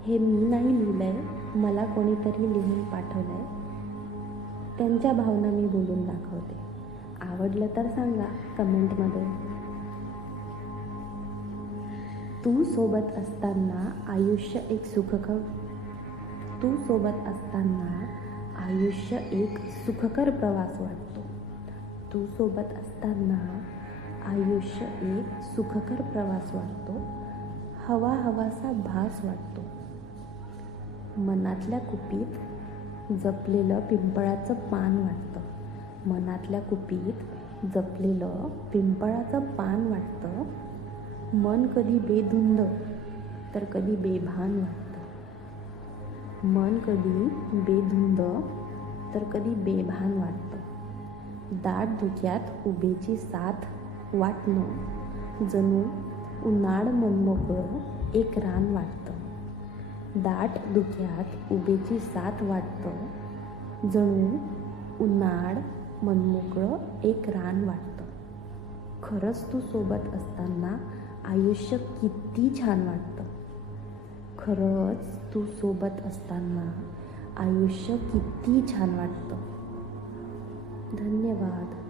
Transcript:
हे मी नाही लिहिलं आहे मला कोणीतरी लिहून पाठवलं आहे त्यांच्या भावना मी बोलून दाखवते. आवडलं तर सांगा कमेंटमध्ये. तू सोबत असताना आयुष्य एक सुखकर तू सोबत असताना आयुष्य एक सुखकर प्रवास वाटतो. तू सोबत असताना आयुष्य एक सुखकर प्रवास वाटतो. हवा हवासा भास वाटतो. मनातल्या कुपीत जपलेलं पिंपळाचं पान वाटतं. मनातल्या कुपीत जपलेलं पिंपळाचं पान वाटतं. मन कधी बेधुंद तर कधी बेभान वाटतं. मन कधी बेधुंद तर कधी बेभान वाटतं. दाट धुक्यात उभेची साथ वाटणं जणू उन्हाळ मनमोकळं एक रान वाटतं. दाट धुक्यात उभेची साथ वाटतं. जणू उन्हाळ मनमोकळं एक रान वाटतं. खरंच तू सोबत असताना आयुष्य किती छान वाटतं. खरंच तू सोबत असताना आयुष्य किती छान वाटतं. धन्यवाद.